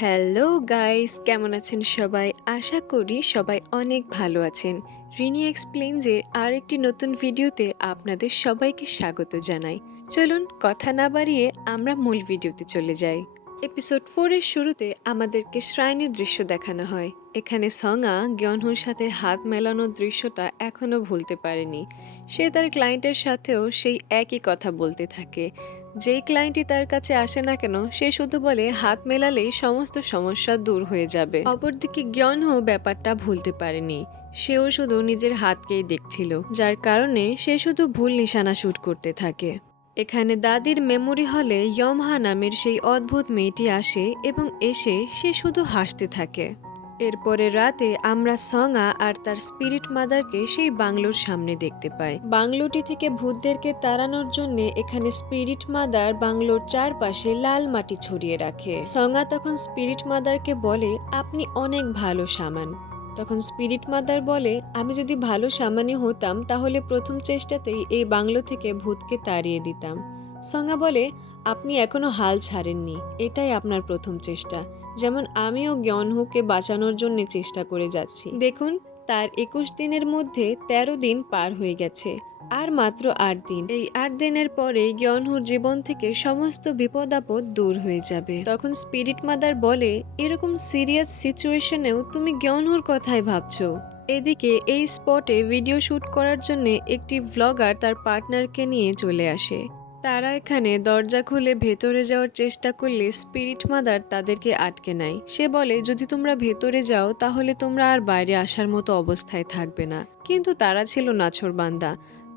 Hello guys, কেমন আছেন সবাই? আশা করি সবাই অনেক ভালো আছেন। রিনি এক্সপ্লেইনসের আরেকটি নতুন ভিডিওতে আপনাদের সবাইকে স্বাগত জানাই। চলুন কথা না বাড়িয়ে আমরা মূল ভিডিওতে চলে যাই। এপিসোড 4 এর শুরুতে আমাদেরকে শ্রাইনের দৃশ্য দেখানো হয়। এখানে সঙা গয়নহুর সাথে হাত মেলানোর দৃশ্যটা এখনো ভুলতে পারেনি। সে তার ক্লায়েন্টের সাথেও সেই একই কথা বলতে থাকে। যেই ক্লায়েন্টই তার কাছে আসে না কেন, সে শুধু বলে হাত মেলালেই সমস্ত সমস্যা দূর হয়ে যাবে। অপরদিকে গয়নহু ব্যাপারটা ভুলতে পারেনি। সেও শুধু নিজের হাতকেই দেখছিল, যার কারণে সে শুধু ভুল নিশানা শুট করতে থাকে। এখানে দাদির মেমোরি হলে ইয়মহা নামের সেই অদ্ভুত মেয়েটি আসে এবং এসে সে শুধু হাসতে থাকে। এরপরে রাতে আমরা সঙা আর তার স্পিরিট মাদারকে সেই বাংলোর সামনে দেখতে পাই। বাংলোটি থেকে ভূতদেরকে তাড়ানোর জন্য এখানে স্পিরিট মাদার বাংলোর চারপাশে লাল মাটি ছড়িয়ে রাখে। সঙা তখন স্পিরিট মাদারকে বলে, আপনি অনেক ভালো শামান। তখন স্পিরিট মাদার বলে, আমি যদি ভালো শামানি হতাম তাহলে প্রথম চেষ্টাতেই এই বাংলো থেকে ভূতকে তাড়িয়ে দিতাম। সঙা বলে, আপনি এখনো হাল ছাড়েননি, এটাই আপনার প্রথম চেষ্টা। যেমন আমিও গয়নহুকে বাঁচানোর জন্য চেষ্টা করে যাচ্ছি। দেখুন, তার 21 দিনের মধ্যে 13 দিন পার হয়ে গেছে, আর মাত্র 8 দিন। এই 8 দিনের পরে গয়নহুর জীবন থেকে সমস্ত বিপদ আপদ দূর হয়ে যাবে। তখন স্পিরিট মাদার বলে, এরকম সিরিয়াস সিচুয়েশনেও তুমি গয়নহুর কথাই ভাবছো। এদিকে এই স্পটে ভিডিও শুট করার জন্য একটি ভ্লগার তার পার্টনারকে নিয়ে চলে আসে। তারা এখানে দরজা খুলে ভেতরে যাওয়ার চেষ্টা করলে স্পিরিট মাদার তাদেরকে আটকে নেয়। সে বলে, যদি তোমরা ভেতরে যাও তাহলে তোমরা আর বাইরে আসার মতো অবস্থায় থাকবে না। কিন্তু তারা ছিল নাছোড়বান্দা।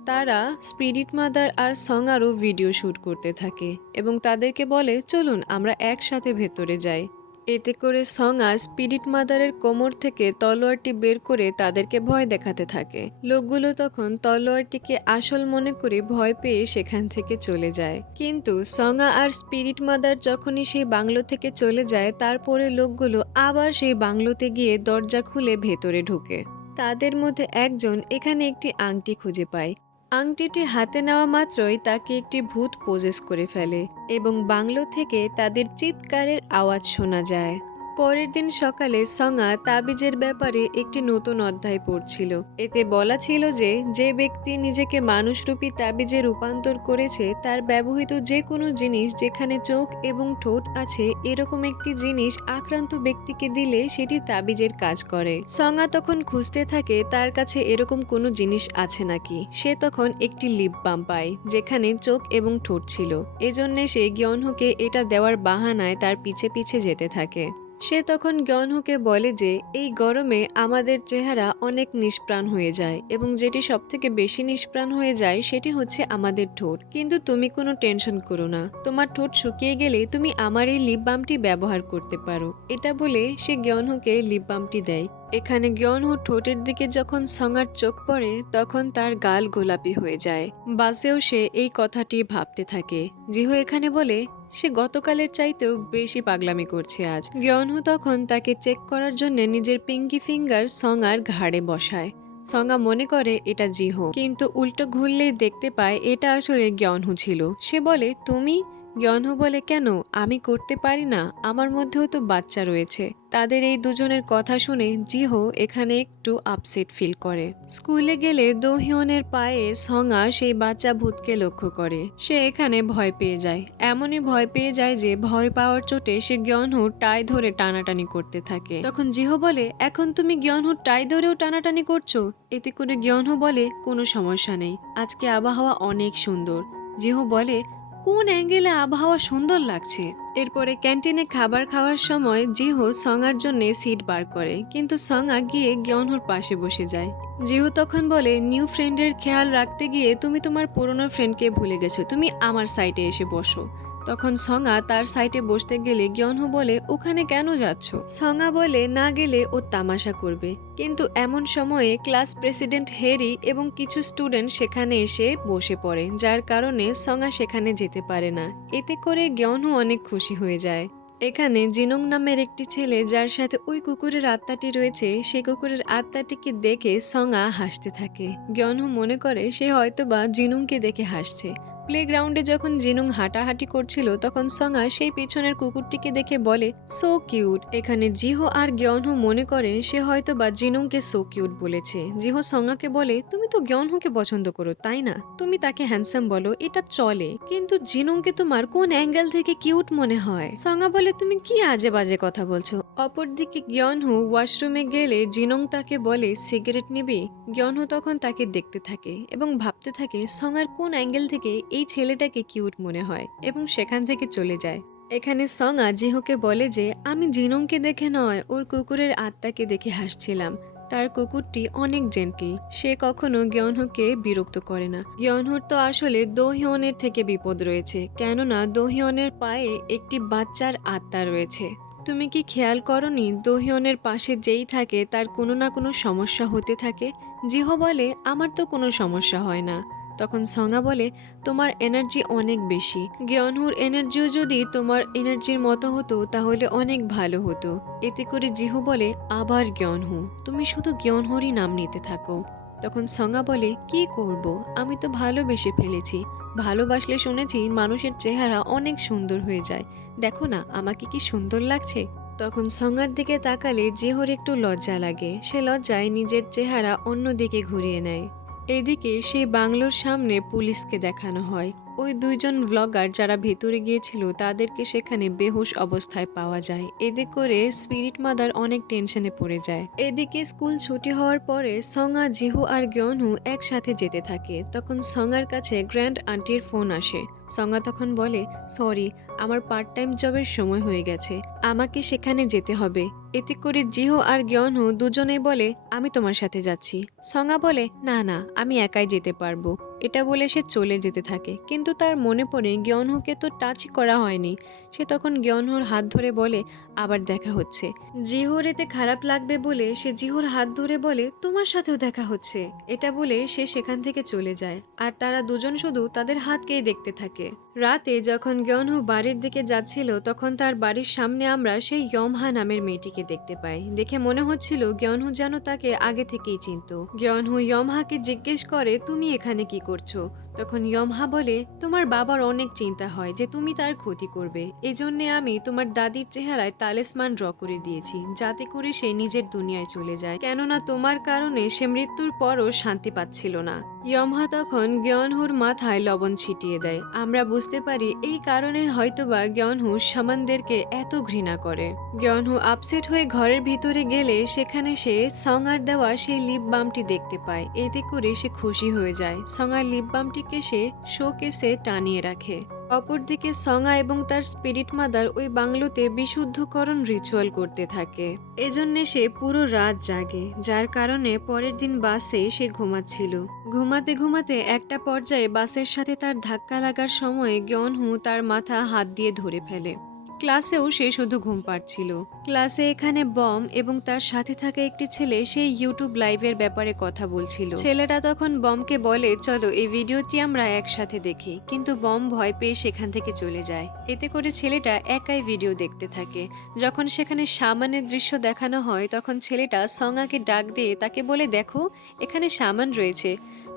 তারা স্পিরিট মাদার আর সঙারও ভিডিও শুট করতে থাকে এবং তাদেরকে বলে, চলুন আমরা একসাথে ভেতরে যাই। এতে করে সঙা স্পিরিট মাদারের কোমর থেকে তলোয়ারটি বের করে তাদেরকে ভয় দেখাতে থাকে। লোকগুলো তখন তলোয়ারটিকে আসল মনে করে ভয় পেয়ে সেখান থেকে চলে যায়। কিন্তু সঙা আর স্পিরিট মাদার যখনই সেই বাংলো থেকে চলে যায়, তারপরে লোকগুলো আবার সেই বাংলোতে গিয়ে দরজা খুলে ভেতরে ঢুকে। তাদের মধ্যে একজন এখানে একটি আংটি খুঁজে পায়। আংটিটি হাতে নেওয়া মাত্রই তাকে একটি ভূত পোজেস করে ফেলে এবং বাংলো থেকে তাদের চিৎকারের আওয়াজ শোনা যায়। পরের দিন সকালে সঙা তাবিজের ব্যাপারে একটি নতুন অধ্যায় পড়ছিল। এতে বলা ছিল যে যে ব্যক্তি নিজেকে মানুষরূপী তাবিজে রূপান্তর করেছে, তার ব্যবহৃত যে কোনো জিনিস যেখানে চোখ এবং ঠোঁট আছে এরকম একটি জিনিস আক্রান্ত ব্যক্তিকে দিলে সেটি তাবিজের কাজ করে। সঙা তখন খুঁজতে থাকে তার কাছে এরকম কোনো জিনিস আছে নাকি। সে তখন একটি লিপ বাম পায় যেখানে চোখ এবং ঠোঁট ছিল। এজন্য সে গয়নহুকে এটা দেওয়ার বাহানায় তার পিছে পিছে যেতে থাকে। সে তখন গয়নহুকে বলে যে এই গরমে আমাদের চেহারা অনেক নিষ্প্রাণ হয়ে যায় এবং যেটি সবথেকে বেশি নিষ্প্রাণ হয়ে যায় সেটি হচ্ছে আমাদের ঠোঁট। কিন্তু তুমি কোনো টেনশন করো না, তোমার ঠোঁট শুকিয়ে গেলে তুমি আমার এই লিপ বামটি ব্যবহার করতে পারো। এটা বলে সে গয়নহুকে লিপ বামটি দেয়। এখানে গয়নহু ঠোঁটের দিকে যখন সঙার চোখ পড়ে তখন তার গাল গোলাপি হয়ে যায়। বাসেও সে এই কথাটি ভাবতে থাকে। জিহো এখানে বলে, সে গতকালের চাইতেও বেশি পাগলামি করছে আজ। গয়নহু তখন তাকে চেক করার জন্য নিজের পিঙ্কি ফিঙ্গার সঙার ঘাড়ে বসায়। সঙা মনে করে এটা জিহো, কিন্তু উল্টো ঘুরলেই দেখতে পায় এটা আসলে গয়নহু ছিল। সে বলে, তুমি? গয়নহু বলে, কেন, আমি করতে পারি না? আমার মধ্যেও তো বাচ্চা রয়েছে। তাদের এই দুজনের কথা শুনে জিহো এখানে একটু আপসেট ফিল করে। স্কুলে গেলে দোহিয়নের পায়ে সঙা সেই বাচ্চা ভূতকে লক্ষ্য করে। সে এখানে ভয় পেয়ে যায়। এমনই ভয় পেয়ে যায় যে ভয় পাওয়ার চোটে সে গয়নহুর টাই ধরে টানাটানি করতে থাকে। তখন জিহো বলে, এখন তুমি গয়নহুর টাই ধরেও টানাটানি করছো? এতে করে গয়নহু বলে, কোনো সমস্যা নেই, আজকে আবহাওয়া অনেক সুন্দর। জিহো বলে, কোন অ্যাঙ্গেলে আবহাওয়া সুন্দর লাগছে? এরপরে ক্যান্টিনে খাবার খাওয়ার সময় জিহো সঙার জন্য সিট বার করে, কিন্তু সঙা গিয়ে গয়নহুর পাশে বসে যায়। জিহো তখন বলে, নিউ ফ্রেন্ডের খেয়াল রাখতে গিয়ে তুমি তোমার পুরনো ফ্রেন্ডকে ভুলে গেছো, তুমি আমার সাইডে এসে বসো। তখন সঙা তার সাইডে বসতে গেলে গয়নহু বলে, ওখানে কেন যাচ্ছ? সঙা বলে, না গেলে ও তামাশা করবে। কিন্তু এমন সময়ে ক্লাস প্রেসিডেন্ট হ্যারি এবং কিছু স্টুডেন্ট সেখানে এসে বসে পড়ে, যার কারণে সঙা সেখানে যেতে পারে না। এতে করে গয়নহু অনেক খুশি হয়ে যায়। এখানে জিনং নামের একটি ছেলে, যার সাথে ওই কুকুরের আত্মাটি রয়েছে, সেই কুকুরের আত্মাটিকে দেখে সঙা হাসতে থাকে। গয়নহু মনে করে সে হয়তোবা জিনুংকে দেখে হাসছে। প্লেগ্রাউন্ডে যখন জিনুং হাঁটাহাঁটি করছিল তখন সঙা সেই পেছনের কুকুরটিকে দেখে বলে সো কিউট। এখানে জিহো আর গ্যনহো মনে করেন সে হয়তো বা জিনুংকে সো কিউট বলেছে। জিহো সঙাকে বলে তুমি তো গ্যনহোকে পছন্দ করো তাই না, তুমি তাকে হ্যান্ডসাম বলো এটা চলে, কিন্তু জিনুংকে তোমার কোন অ্যাঙ্গেল থেকে কিউট মনে হয়? সঙা বলে তুমি কি আজে বাজে কথা বলছো। অপরদিকে গ্যনহো ওয়াশরুমে গেলে জিনুং তাকে বলে সিগারেট নিবি। গ্যনহো তখন তাকে দেখতে থাকে এবং ভাবতে থাকে সঙার কোন অ্যাঙ্গেল থেকে এই ছেলেটাকে কিউট মনে হয় এবং সেখান থেকে চলে যায়। এখানে সঙা জিহোকে বলে যে আমি জিনুংকে দেখে নয় ওর কুকুরের আত্মাকে দেখে হাসছিলাম। তার কুকুরটি অনেক জেন্টল, সে কখনো গ্যনহোকে বিরক্ত করে না। গ্যনহোর তো আসলে দোহিয়নের থেকে বিপদ রয়েছে, কেননা দোহিয়নের পায়ে একটি বাচ্চার আত্মা রয়েছে। তুমি কি খেয়াল করনি দোহিয়নের পাশে যেই থাকে তার কোনো না কোনো সমস্যা হতে থাকে? জিহো বলে আমার তো কোনো সমস্যা হয় না। তখন সঙা বলে তোমার এনার্জি অনেক বেশি, গ্যনহুর এনার্জিও যদি তোমার এনার্জির মতো হতো তাহলে অনেক ভালো হতো। এতে করে জিহু বলে আবার গ্যনহু, তুমি শুধু গ্যনহুরই নাম নিতে থাকো। তখন সঙা বলে কি করব, আমি তো ভালোবেসে ফেলেছি। ভালোবাসলে শুনেছি মানুষের চেহারা অনেক সুন্দর হয়ে যায়, দেখো না আমাকে কি সুন্দর লাগছে। তখন সঙার দিকে তাকালে জিহোর একটু লজ্জা লাগে, সে লজ্জায় নিজের চেহারা অন্যদিকে ঘুরিয়ে নেয়। এদিকে সেই বাংলোর সামনে পুলিশকে দেখানো হয়। ওই দুইজন ব্লগার যারা ভেতরে গিয়েছিল তাদেরকে সেখানে বেহুশ অবস্থায় পাওয়া যায়। এতে করে স্পিরিট মাদার অনেক টেনশনে পড়ে যায়। এদিকে স্কুল ছুটি হওয়ার পরে সঙা, জিহু আর গ্যনহু একসাথে যেতে থাকে। তখন সঙার কাছে গ্র্যান্ড আন্টির ফোন আসে। সঙা তখন বলে সরি, আমার পার্ট টাইম জবের সময় হয়ে গেছে, আমাকে সেখানে যেতে হবে। এতে করে জিহো আর গ্যনহু দুজনেই বলে আমি তোমার সাথে যাচ্ছি। সঙা বলে না না আমি একাই যেতে পারবো। এটা বলে সে চলে যেতে থাকে, কিন্তু তার মনে পড়ে গ্যনহুকে তো টাচই করা হয়নি। সে তখন গ্যনহুর হাত ধরে বলে আবার দেখা হচ্ছে। জিহোর এতে খারাপ লাগবে বলে সে জিহোর হাত ধরে বলে তোমার সাথেও দেখা হচ্ছে। এটা বলে সে সেখান থেকে চলে যায় আর তারা দুজন শুধু তাদের হাতকেই দেখতে থাকে। রাতে যখন গ্যনহু বাড়ির দিকে যাচ্ছিল তখন তার বাড়ির সামনে আমরা সেই ইয়মহা নামের মেয়েটিকে দেখতে পাই। দেখে মনে হচ্ছিল গ্যনহু যেন তাকে আগে থেকেই চিনত। গ্যনহু ইয়মহাকে জিজ্ঞেস করে তুমি এখানে কি করছো? তখন ইয়মহা বলে তোমার বাবার অনেক চিন্তা হয় যে তুমি তার ক্ষতি করবে, এজন্যে আমি তোমার দাদির চেহারায় তালিসমান ড্র করে দিয়েছি যাতে করে সে নিজের দুনিয়ায় চলে যায়, কেননা তোমার কারণে সে মৃত্যুর পরও শান্তি পাচ্ছিল না। ইয়মহা তখন গ্যনহুর মাথায় লবণ ছিটিয়ে দেয়। আমরা বুঝতে পারি এই কারণে হয়তোবা গ্যনহু শামানদেরকে এত ঘৃণা করে। গ্যনহু আপসেট হয়ে ঘরের ভিতরে গেলে সেখানে সে সঙার দেওয়া সেই লিপ বামটি দেখতে পায়। এতে করে সে খুশি হয়ে যায়। সঙার লিপ বামটিকে সে শোকেসে টানিয়ে রাখে। অপরদিকে সঙা এবং তার স্পিরিট মাদার ওই বাংলোতে বিশুদ্ধকরণ রিচুয়াল করতে থাকে। এজন্য সে পুরো রাত জাগে, যার কারণে পরের দিন বাসে সে ঘুমাচ্ছিল। ঘুমাতে ঘুমাতে একটা পর্যায়ে বাসের সাথে তার ধাক্কা লাগার সময় গ্যনহু তার মাথা হাত দিয়ে ধরে ফেলে। ক্লাসেও সে শুধু ঘুম পাচ্ছিল। ক্লাসে এখানে বম এবং তার সাথে থাকা একটি ছেলে সেই ইউটিউব লাইভের ব্যাপারে কথা বলছিল। ছেলেটা তখন বমকে বলে চলো এই ভিডিওটি আমরা একসাথে দেখি, কিন্তু বম ভয় পেয়ে সেখান থেকে চলে যায়। এতে করে ছেলেটা একাই ভিডিও দেখতে থাকে। যখন সেখানে সামানের দৃশ্য দেখানো হয় তখন ছেলেটা সঙাকে ডাক দিয়ে তাকে বলে দেখো এখানে সামান রয়েছে।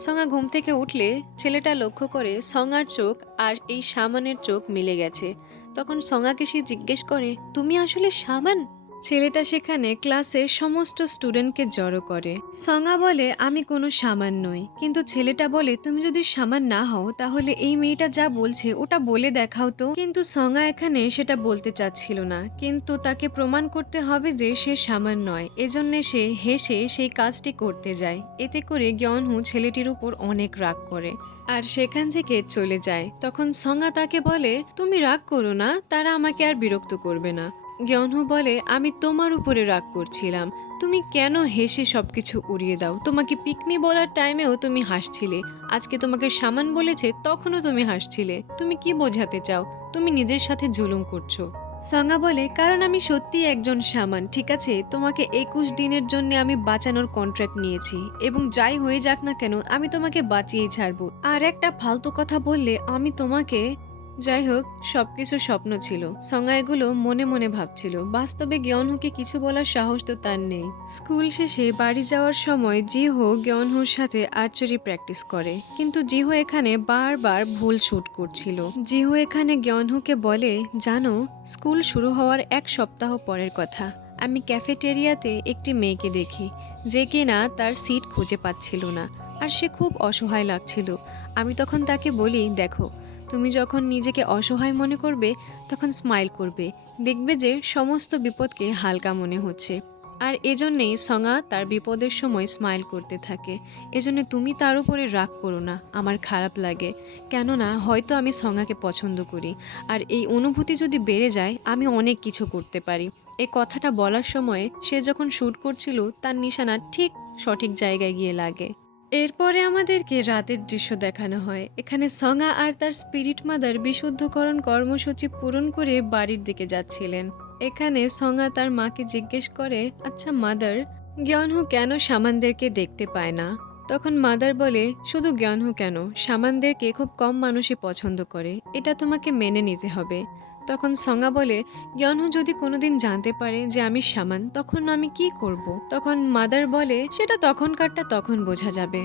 সঙা ঘুম থেকে উঠলে ছেলেটা লক্ষ্য করে সঙার চোখ আর এই সামানের চোখ মিলে গেছে। তখন সঙাকে সে জিজ্ঞেস করে তুমি আসলে সামান? ছেলেটা সেখানে ক্লাসের সমস্ত স্টুডেন্টকে জড়ো করে। সঙা বলে আমি কোনো সামান নই, কিন্তু ছেলেটা বলে তুমি যদি সামান না হও তাহলে এই মেয়েটা যা বলছে ওটা বলে দেখাও তো। কিন্তু সঙা এখানে সেটা বলতে চাচ্ছিল না, কিন্তু তাকে প্রমাণ করতে হবে যে সে সামান নয়, এজন্য সে হেসে সেই কাজটি করতে যায়। এতে করে গ্যনহু ছেলেটির উপর অনেক রাগ করে আর সেখান থেকে চলে যায়। তখন সঙা তাকে বলে তুমি রাগ করো না, তারা আমাকে আর বিরক্ত করবে না। গ্যনহু বলে আমি তোমার উপরে রাগ করছিলাম, তুমি কেন হেসে সবকিছু উড়িয়ে দাও? তোমাকে পিকমি বলার টাইমেও তুমি হাসছিলে, আজকে তোমাকে সামান বলেছে তখনও তুমি হাসছিলে, তুমি কি বোঝাতে চাও? তুমি নিজের সাথে জুলুম করছো। সঙা বলে কারণ আমি সত্যিই একজন সামান, ঠিক আছে? তোমাকে 21 দিনের জন্য আমি বাঁচানোর কন্ট্রাক্ট নিয়েছি এবং যাই হয়ে যাক না কেন আমি তোমাকে বাঁচিয়েই ছাড়বো। আর একটা ফালতু কথা বললে আমি তোমাকে যাই হোক, সবকিছু স্বপ্ন ছিল। সঙ্গা এগুলো মনে মনে ভাবছিল। বাস্তবে গিয়নহুকে কিছু বলার সাহস তো তার নেই। স্কুল শেষে বাড়ি যাওয়ার সময় জিহো গিয়নহুর সাথে আর্চারি প্র্যাকটিস করে, কিন্তু জিহো এখানে বারবার ভুল শুট করছিল। জিহো এখানে গিয়নহুকে বলে, জানো, স্কুল শুরু হওয়ার 1 সপ্তাহ পরের কথা, আমি ক্যাফেটেরিয়াতে একটি মেয়েকে দেখি যে কিনা তার সিট খুঁজে পাচ্ছিল না, আর সে খুব অসহায় লাগছিল। আমি তখন তাকে বলি, দেখো, তুমি যখন নিজেকে অসহায় মনে করবে তখন স্মাইল করবে, দেখবে যে সমস্ত বিপদকে হালকা মনে হচ্ছে। আর এজন্যেই সঙ্গা তার বিপদের সময় স্মাইল করতে থাকে। এজন্য তুমি তার উপরে রাগ করো না, আমার খারাপ লাগে, কেননা হয়তো আমি সঙ্গাকে পছন্দ করি, আর এই অনুভূতি যদি বেড়ে যায় আমি অনেক কিছু করতে পারি। এই কথাটা বলার সময় সে যখন শ্যুট করছিল তার নিশানা ঠিক সঠিক জায়গায় গিয়ে লাগে। এরপরে আমাদেরকে রাতের দৃশ্য দেখানো হয়। এখানে সঙ্গা আর তার স্পিরিট মাদার বিশুদ্ধকরণ কর্মসূচি পূরণ করে বাড়ির দিকে যাচ্ছিলেন। এখানে সঙ্গা তার মাকে জিজ্ঞেস করে, আচ্ছা মাদার, জ্ঞানহু কেন শামানদেরকে দেখতে পায় না? তখন মাদার বলে, শুধু জ্ঞানহু কেন, শামানদেরকে খুব কম মানুষই পছন্দ করে, এটা তোমাকে মেনে নিতে হবে। তখন সঙ্গা বলে, জ্ঞানহু যদি কোনোদিন জানতে পারে যে আমি শামান, তখন আমি কি করব? তখন মাদার বলে, সেটা তখনকারটা তখন বোঝা যাবে।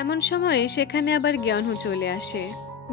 এমন সময়ে সেখানে আবার জ্ঞানহু চলে আসে।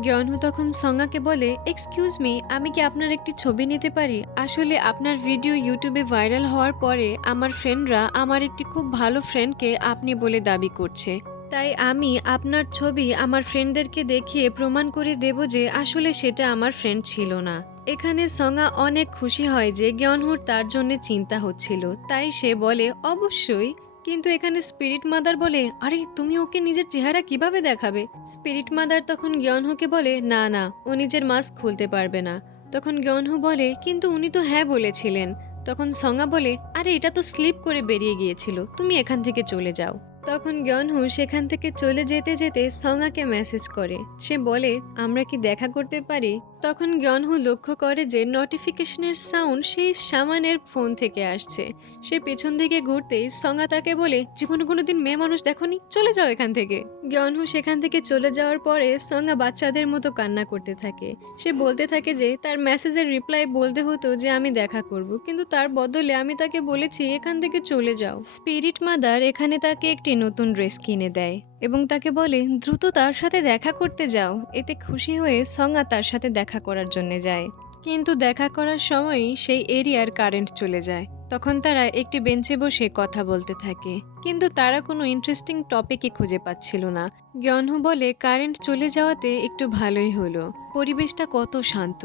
জ্ঞানহু তখন সঙ্গাকে বলে, এক্সকিউজ মি, আমি কি আপনার একটি ছবি নিতে পারি? আসলে আপনার ভিডিও ইউটিউবে ভাইরাল হওয়ার পরে আমার ফ্রেন্ডরা আমার একটি খুব ভালো ফ্রেন্ডকে আপনি বলে দাবি করছে, তাই আমি আপনার ছবি আমার ফ্রেন্ডদেরকে দেখিয়ে প্রমাণ করে দেব যে আসলে সেটা আমার ফ্রেন্ড ছিল না। এখানে সঙ্গা অনেক খুশি হয় যে জ্ঞানহুর তার জন্য চিন্তা হচ্ছিল, তাই সে বলে, অবশ্যই। কিন্তু এখানে স্পিরিট মাদার বলে, আরে তুমি ওকে নিজের চেহারা কিভাবে দেখাবে? স্পিরিট মাদার তখন জ্ঞানহুকে বলে, না না, ও নিজের মাস্ক খুলতে পারবে না। তখন জ্ঞানহু বলে, কিন্তু উনি তো হ্যাঁ বলেছিলেন। তখন সঙ্গা বলে, আরে এটা তো স্লিপ করে বেরিয়ে গিয়েছিল, তুমি এখান থেকে চলে যাও। তখন জ্ঞানহু সেখান থেকে চলে যেতে যেতে সঙ্গাকে মেসেজ করে। সে বলে, আমরা কি দেখা করতে পারি? তখন জ্ঞানহু লক্ষ্য করে যে নোটিফিকেশনের সাউন্ড সেই শামানের ফোন থেকে আসছে। সে পেছন দিকে ঘুরতেই সঙ্গা তাকে বলে, জীবনে কোনোদিন মেয়ে মানুষ দেখোনি, চলে যাও এখান থেকে। জ্ঞানহু সেখান থেকে চলে যাওয়ার পরে সঙ্গা বাচ্চাদের মতো কান্না করতে থাকে। সে বলতে থাকে যে তার মেসেজের রিপ্লাই বলতে হতো যে আমি দেখা করব, কিন্তু তার বদলে আমি তাকে বলেছি এখান থেকে চলে যাও। স্পিরিট মাদার এখানে তাকে একটি নতুন ড্রেস কিনে দেয় এবং তাকে বলে, দ্রুত তার সাথে দেখা করতে যাও। এতে খুশি হয়ে সঙ্গা তার সাথে দেখা করার জন্য যায়, কিন্তু দেখা করার সময়ই সেই এরিয়ার কারেন্ট চলে যায়। তখন তারা একটি বেঞ্চে বসে কথা বলতে থাকে, কিন্তু তারা কোনো ইন্টারেস্টিং টপিকই খুঁজে পাচ্ছিল না। জ্ঞানহু বলে, কারেন্ট চলে যাওয়াতে একটু ভালোই হলো, পরিবেশটা কত শান্ত।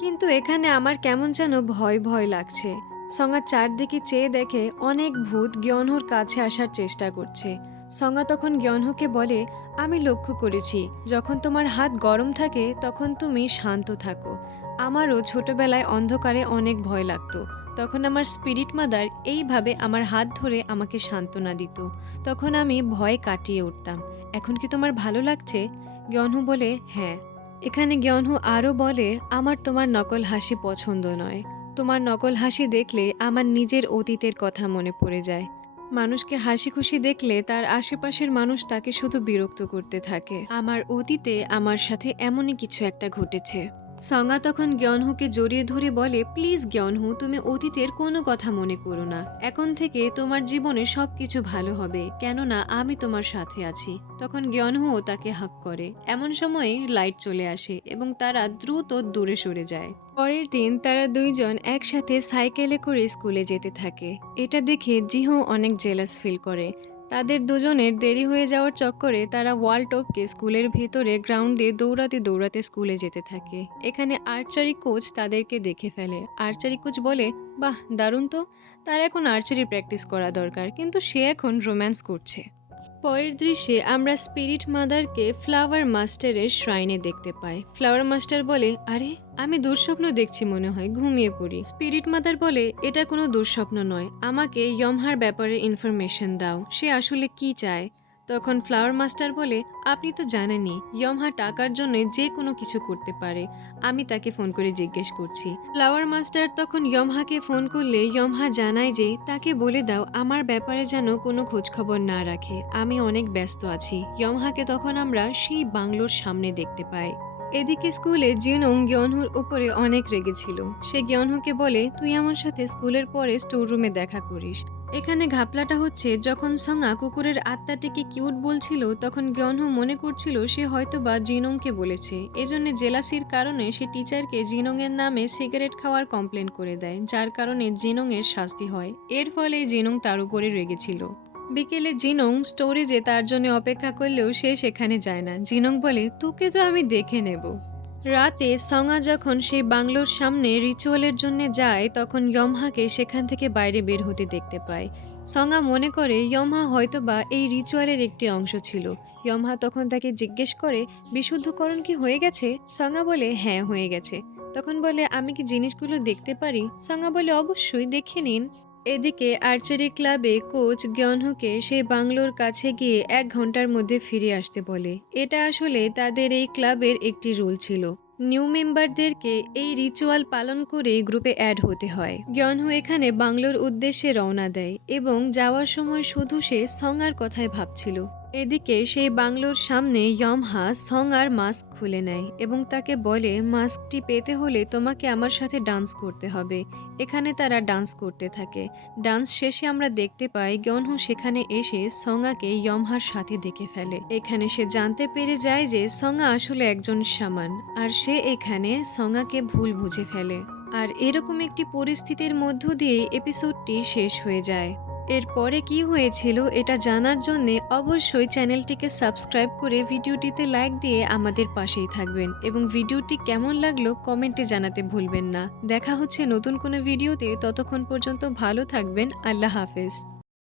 কিন্তু এখানে আমার কেমন যেন ভয় ভয় লাগছে। সঙ্গা চারদিকে চেয়ে দেখে অনেক ভূত জ্ঞানহুর কাছে আসার চেষ্টা করছে। সঙ্গা তখন জ্ঞানহুকে বলে, আমি লক্ষ্য করেছি যখন তোমার হাত গরম থাকে তখন তুমি শান্ত থাকো। আমারও ছোটবেলায় অন্ধকারে অনেক ভয় লাগতো, তখন আমার স্পিরিট মাদার এইভাবে আমার হাত ধরে আমাকে সান্ত্বনা দিত, তখন আমি ভয় কাটিয়ে উঠতাম। এখন কি তোমার ভালো লাগছে? জ্ঞানহু বলে, হ্যাঁ। এখানে জ্ঞানহু আরও বলে, আমার তোমার নকল হাসি পছন্দ নয়। তোমার নকল হাসি দেখলে আমার নিজের অতীতের কথা মনে পড়ে যায়। মানুষকে হাসি খুশি দেখলে তার আশেপাশের মানুষ তাকে শুধু বিরক্ত করতে থাকে। আমার অতীতে আমার সাথে এমনই কিছু একটা ঘটেছে। সঙ্গা তখন জ্ঞানহুকে জড়িয়ে ধরে বলে, প্লিজ জ্ঞানহু, তুমি অতীতের কোনো কথা মনে করো না। এখন থেকে তোমার জীবনে সবকিছু ভালো হবে, কেননা আমি তোমার সাথে আছি। তখন জ্ঞানহুও তাকে হাক করে। এমন সময়ে লাইট চলে আসে এবং তারা দ্রুত দূরে সরে যায়। পরের দিন তারা দুইজন একসাথে সাইকেলে করে স্কুলে যেতে থাকে। এটা দেখে জিহো অনেক জেলাস ফিল করে। তাদের দুজনের দেরি হয়ে যাওয়ার চক্করে তারা ওয়াল টপকে স্কুলের ভেতরে গ্রাউন্ড দিয়ে দৌড়াতে দৌড়াতে স্কুলে যেতে থাকে। এখানে আর্চারি কোচ তাদেরকে দেখে ফেলে। আর্চারি কোচ বলে, বাহ, দারুণ তো, তার এখন আর্চারি প্র্যাকটিস করা দরকার, কিন্তু সে এখন রোম্যান্স করছে। পরের দৃশ্যে আমরা স্পিরিট মাদারকে ফ্লাওয়ার মাস্টারের শ্রাইনে দেখতে পাই। ফ্লাওয়ার মাস্টার বলে, আরে আমি দুঃস্বপ্ন দেখছি মনে হয়, ঘুমিয়ে পড়ি। স্পিরিট মাদার বলে, এটা কোনো দুঃস্বপ্ন নয়, আমাকে ইয়মহার ব্যাপারে ইনফরমেশন দাও, সে আসলে কি চায়। তখন ফ্লাওয়ার মাস্টার বলে, আপনি তো জানেনই ইয়মহা টাকার জন্য যে কোনো কিছু করতে পারে, আমি তাকে ফোন করে জিজ্ঞেস করছি। ফ্লাওয়ার মাস্টার তখন ইয়মহাকে ফোন করলে ইয়মহা জানায় যে তাকে বলে দাও আমার ব্যাপারে যেন কোনো খোঁজখবর না রাখে, আমি অনেক ব্যস্ত আছি। ইয়মহাকে তখন আমরা সেই বাংলোর সামনে দেখতে পাই। এদিকে স্কুলে জিনং গিয়নহুর উপরে অনেক রেগেছিল। সে গিয়নহুকে বলে, তুই আমার সাথে স্কুলের পরে স্টোর রুমে দেখা করিস। এখানে ঘাপলাটা হচ্ছে, যখন সঙ্গা কুকুরের আত্মাটিকে কিউট বলছিল তখন গিয়নহু মনে করছিল সে হয়তোবা জিনংকে বলেছে। এজন্য জেলাসির কারণে সে টিচারকে জিনং এর নামে সিগারেট খাওয়ার কমপ্লেন করে দেয়, যার কারণে জিনং এর শাস্তি হয়। এর ফলে জিনং তার উপরে রেগেছিল। বিকেলে জিনং স্টোরেজে তার জন্য অপেক্ষা করলেও সে সেখানে যায় না। জিনং বলে, তোকে তো আমি দেখে নেব। রাতে সঙ্গা যখন সেই বাংলোর সামনে রিচুয়ালের জন্য যায় তখন ইয়মহাকে সেখান থেকে বাইরে বের হতে দেখতে পায়। সঙ্গা মনে করে ইয়মহা হয়তোবা এই রিচুয়ালের একটি অংশ ছিল। ইয়মহা তখন তাকে জিজ্ঞেস করে, বিশুদ্ধকরণ কি হয়ে গেছে? সঙ্গা বলে, হ্যাঁ হয়ে গেছে। তখন বলে, আমি কি জিনিসগুলো দেখতে পারি? সঙ্গা বলে, অবশ্যই, দেখে নিন। এদিকে আর্চারি ক্লাবে কোচ গিয়নহুকে সেই বাংলোর কাছে গিয়ে 1 ঘন্টার মধ্যে ফিরে আসতে বলে। এটা আসলে তাদের এই ক্লাবের একটি রুল ছিল। নিউ মেম্বারদেরকে এই রিচুয়াল পালন করে গ্রুপে অ্যাড হতে হয়। গিয়নহু এখানে বাংলোর উদ্দেশ্যে রওনা দেয় এবং যাওয়ার সময় শুধু সে সঙ্গার কথাই ভাবছিল। এদিকে সেই বাংলোর সামনে ইয়মহা সঙ্গার মাস্ক খুলে নেয় এবং তাকে বলে, মাস্কটি পেতে হলে তোমাকে আমার সাথে ডান্স করতে হবে। এখানে তারা ডান্স করতে থাকে। ডান্স শেষে আমরা দেখতে পাই গিয়নহু সেখানে এসে সঙ্গাকে ইয়মহার সাথে দেখে ফেলে। এখানে সে জানতে পেরে যায় যে সঙ্গা আসলে একজন শামান, আর সে এখানে সঙ্গাকে ভুল বুঝে ফেলে। আর এরকম একটি পরিস্থিতির মধ্য দিয়ে এপিসোডটি শেষ হয়ে যায়। এরপরে কি হয়েছিল এটা জানার জন্য অবশ্যই চ্যানেলটিকে সাবস্ক্রাইব করে ভিডিওটিতে লাইক দিয়ে আমাদের পাশেই থাকবেন এবং ভিডিওটি কেমন লাগলো কমেন্টে জানাতে ভুলবেন না। দেখা হচ্ছে নতুন কোনো ভিডিওতে, ততক্ষণ পর্যন্ত ভালো থাকবেন। আল্লাহ হাফেজ।